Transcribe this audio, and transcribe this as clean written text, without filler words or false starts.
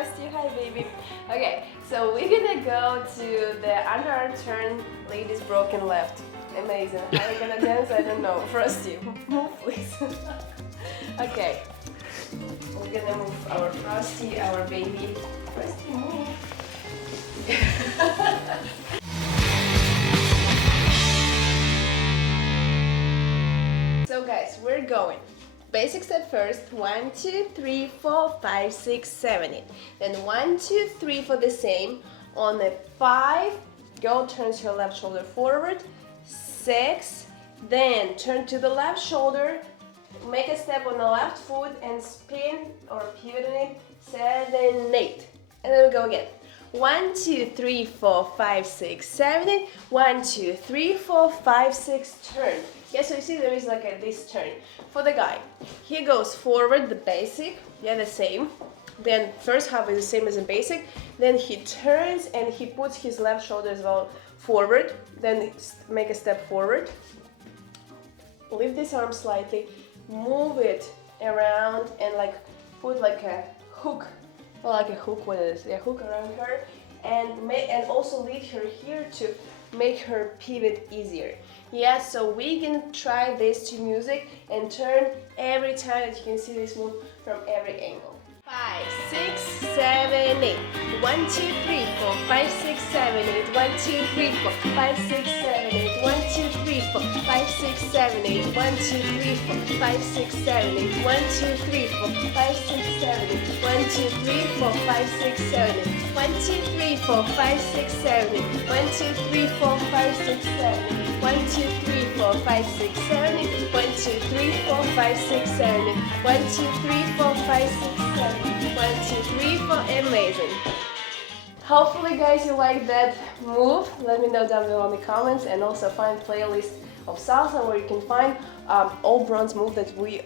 Frosty. Hi, baby. Okay, so we're gonna go to the underarm turn, ladies broken left. Amazing. How are you gonna dance? I don't know. Frosty, move please. Okay, we're gonna move our Frosty, our baby. Frosty, move. So guys, we're going. Basic step first, 1, 2, 3, 4, 5, 6, 7, 8. Then 1, 2, 3 for the same. On the 5, go turns your left shoulder forward. 6, then turn to the left shoulder. Make a step on the left foot and spin or pivot in it. 7, 8. And then we go again. 1, 2, 3, 4, 5, 6, 7, 8. 1, 2, 3, 4, 5, 6, turn. Yeah, so you see there is like this turn. For the guy, he goes forward, the basic, yeah, the same. Then first half is the same as the basic. Then he turns and he puts his left shoulder as well forward. Then make a step forward. Lift this arm slightly, move it around and like put like a hook, not like a hook, what it is, a hook around her, and also lead her here to make her pivot easier. Yeah, so we can try this to music and turn every time that you can see this move from every angle. 5, 6, 7, 8. 1, 2, 3, 4, 5, 6, 7, 8. 1, 2, 3, 4, 5, 6, 7, 8. 1, 2, 3, 4, 5, 6, 7, 8. 1, 2, 3, 4, 5, 6, 7, 8. 1, 2, 3, 4, 5, 6, 7, 8. 1, 2, 3, 4, 5, 6, 7, 8. 1, 2, 3, 4, 5, 6, 7, 8. 1, 2, 3, 4, 5, 6, 7, 8. 1, 2, 3, 4, 5, 6, 7, 8. 1, 2, 3, 4, 5, 6, 7, 8. 1, 2, 3, 4, 5, 6, 7, 8. 1, 2, 3, 4, amazing. Hopefully guys you like that move. Let me know down below in the comments, and also find playlist of salsa where you can find all bronze moves that we